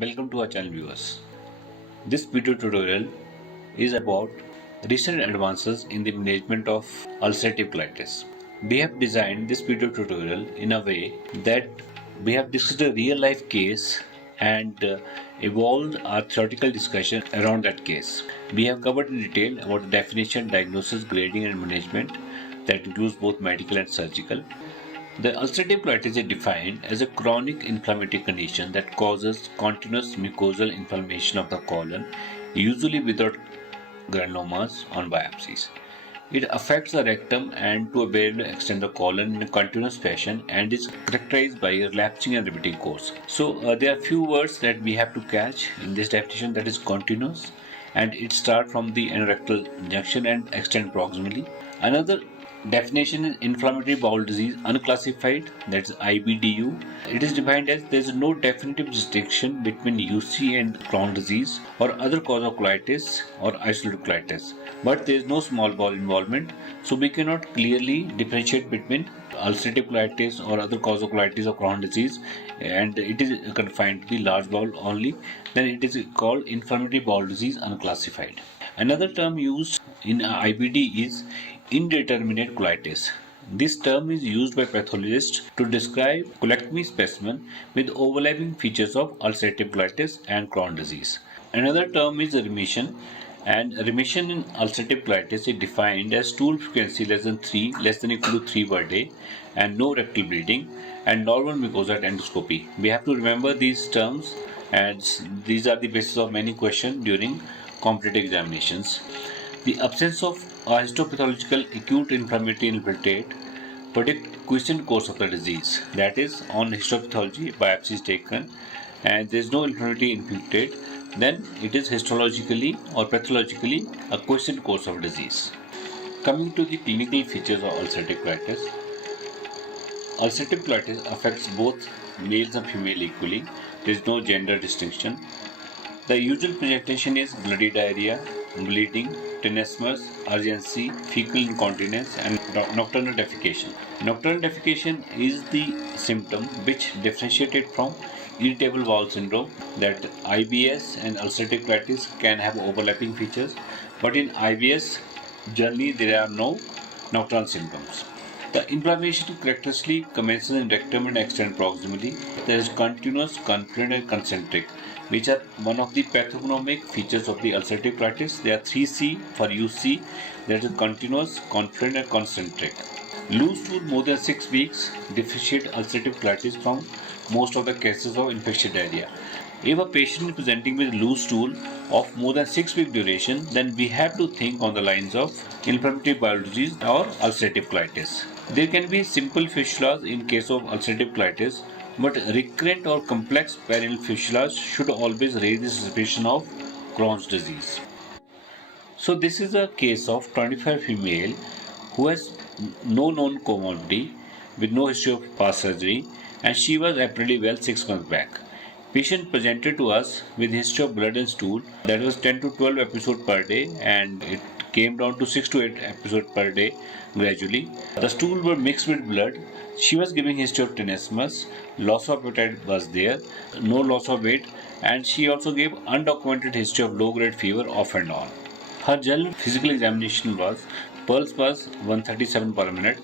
Welcome to our channel viewers. This video tutorial is about recent advances in the management of ulcerative colitis. We have designed this video tutorial in a way that we have discussed a real life case and evolved our theoretical discussion around that case. We have covered in detail about the definition, diagnosis, grading and management that includes both medical and surgical. The ulcerative colitis is defined as a chronic inflammatory condition that causes continuous mucosal inflammation of the colon, usually without granulomas on biopsies. It affects the rectum and to a very extent the colon in a continuous fashion and is characterized by a relapsing and repeating course. So there are few words that we have to catch in this definition, that is continuous, and it starts from the anorectal junction and extend proximally. Another definition is inflammatory bowel disease unclassified, that is IBDU. It is defined as there is no definitive distinction between UC and Crohn disease or other cause of colitis or ulcerative colitis, but there is no small bowel involvement, so we cannot clearly differentiate between ulcerative colitis or other cause of colitis or Crohn disease, and it is confined to the large bowel only. Then it is called inflammatory bowel disease unclassified. Another term used in IBD is indeterminate colitis. This term is used by pathologists to describe colectomy specimen with overlapping features of ulcerative colitis and Crohn disease. Another term is remission, and remission in ulcerative colitis is defined as stool frequency less than or equal to 3 per day, and no rectal bleeding, and normal mucosal endoscopy. We have to remember these terms, and these are the basis of many questions during competitive examinations. The absence of a histopathological acute inflammatory infiltrate predict quiescent course of the disease. That is, on histopathology, biopsy is taken and there is no inflammatory infiltrate, then it is histologically or pathologically a quiescent course of disease. Coming to the clinical features of ulcerative colitis. Ulcerative colitis affects both males and females equally. There is no gender distinction. The usual presentation is bloody diarrhea, bleeding, tenesmus, urgency, fecal incontinence, and nocturnal defecation. Nocturnal defecation is the symptom which differentiated from irritable bowel syndrome, that IBS and ulcerative colitis can have overlapping features, but in IBS generally there are no nocturnal symptoms. The inflammation characteristically commences in rectum and extends proximally. There is continuous, confluent and concentric, which are one of the pathognomic features of the ulcerative colitis. There are 3C for UC, that is continuous, confluent and concentric. Loose stool more than 6 weeks differentiate ulcerative colitis from most of the cases of infectious diarrhea. If a patient is presenting with loose stool of more than 6 week duration, then we have to think on the lines of inflammatory bowel disease or ulcerative colitis. There can be simple fistulas in case of ulcerative colitis, but recurrent or complex perineal fistulas should always raise the suspicion of Crohn's disease. So this is a case of 25 female who has no known comorbidity with no history of past surgery, and she was apparently well 6 months back. Patient presented to us with history of blood and stool that was 10 to 12 episodes per day, and it came down to 6 to 8 episodes per day gradually. The stool were mixed with blood. She was giving history of tenesmus, loss of appetite was there, no loss of weight, and she also gave undocumented history of low-grade fever off and on. Her general physical examination was, pulse was 137 per minute,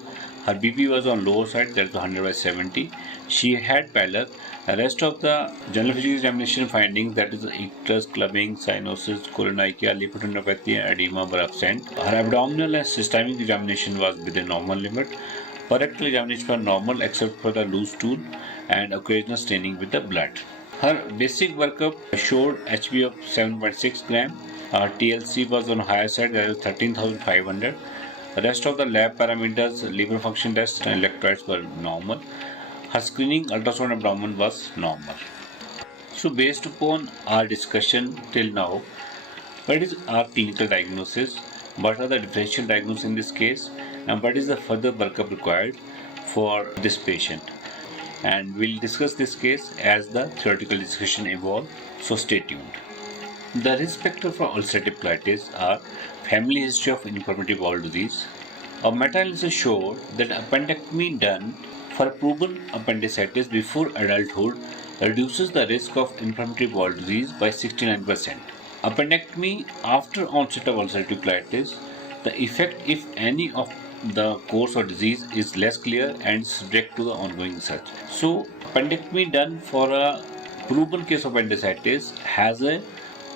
her BP was on lower side, that is 100 by 70. She had pallor. The rest of the general physical examination findings, that is ictus, clubbing, cyanosis, colonychia, lipotendinopathy and edema, were absent. Her abdominal and systemic examination was within normal limit. Rectal examination was normal except for the loose stool and occasional staining with the blood. Her basic workup showed HB of 7.6 gram. Her TLC was on higher side, that is 13,500. The rest of the lab parameters, liver function test and electrolytes were normal. Her screening ultrasound abdomen was normal. So based upon our discussion till now, what is our clinical diagnosis? What are the differential diagnoses in this case? And what is the further workup required for this patient? And we'll discuss this case as the theoretical discussion evolves, so stay tuned. The risk factors for ulcerative colitis are family history of inflammatory bowel disease. A meta-analysis showed that appendectomy done for proven appendicitis before adulthood reduces the risk of inflammatory bowel disease by 69%. Appendectomy after onset of ulcerative colitis, the effect, if any, of the course or disease is less clear and subject to the ongoing research. So, appendectomy done for a proven case of appendicitis has a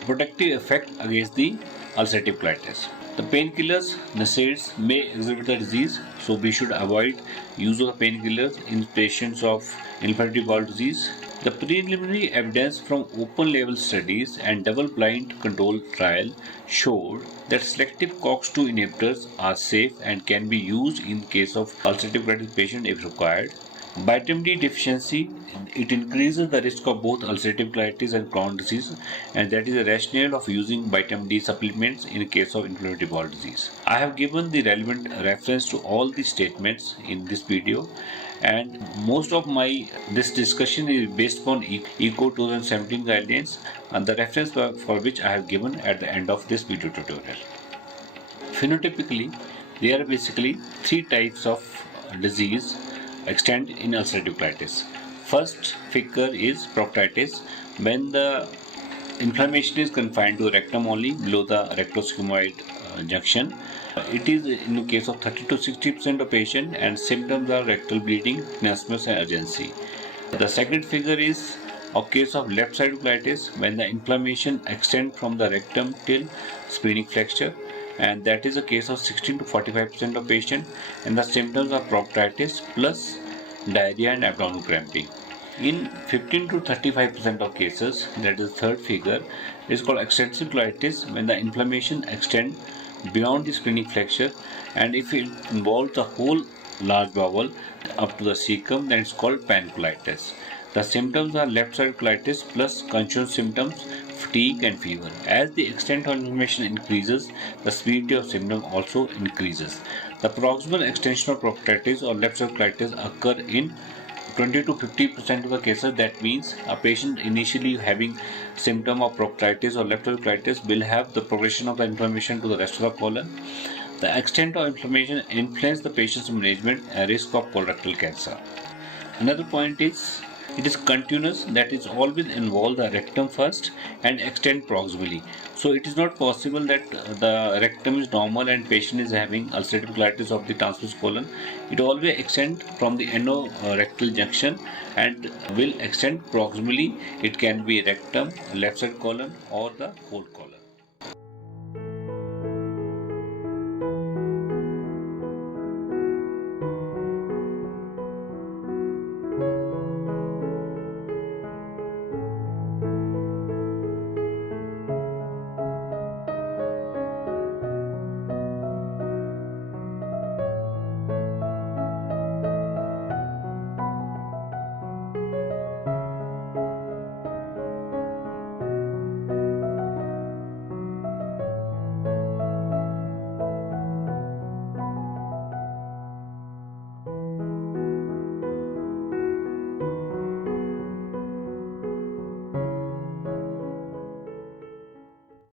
protective effect against the ulcerative colitis. The painkillers, NSAIDs, may exhibit the disease, so we should avoid use of painkillers in patients of inflammatory bowel disease. The preliminary evidence from open-label studies and double-blind controlled trial showed that selective COX-2 inhibitors are safe and can be used in case of ulcerative colitis patient if required. Vitamin D deficiency, it increases the risk of both ulcerative colitis and Crohn disease, and that is the rationale of using vitamin D supplements in case of inflammatory bowel disease. I have given the relevant reference to all the statements in this video, and most of this discussion is based upon ECO 2017 guidelines, and the reference for which I have given at the end of this video tutorial. Phenotypically, there are basically three types of disease extent in ulcerative colitis. First figure is proctitis, when the inflammation is confined to rectum only below the rectosquamoid junction. It is in the case of 30 to 60% of patients, and symptoms are rectal bleeding, tenesmus, and urgency. The second figure is a case of left side colitis, when the inflammation extends from the rectum till splenic flexure, and that is a case of 16 to 45% of patients, and the symptoms are proctitis plus diarrhea and abdominal cramping. In 15 to 35% of cases, that is third figure, is called extensive colitis, when the inflammation extends beyond the splenic flexure, and if it involves the whole large bowel up to the cecum, then it's called pancolitis. The symptoms are left side colitis plus conscious symptoms, fatigue and fever. As the extent of inflammation increases, the severity of symptoms also increases. The proximal extension of proctitis or left side colitis occur in 20 to 50% of the cases. That means a patient initially having symptom of proctitis or left side colitis will have the progression of the inflammation to the rest of the colon. The extent of inflammation influences the patient's management and risk of colorectal cancer. Another point is it is continuous, that is always involve the rectum first and extend proximally. So it is not possible that the rectum is normal and patient is having ulcerative colitis of the transverse colon. It always extend from the endorectal junction and will extend proximally. It can be rectum, left side colon, or the whole colon.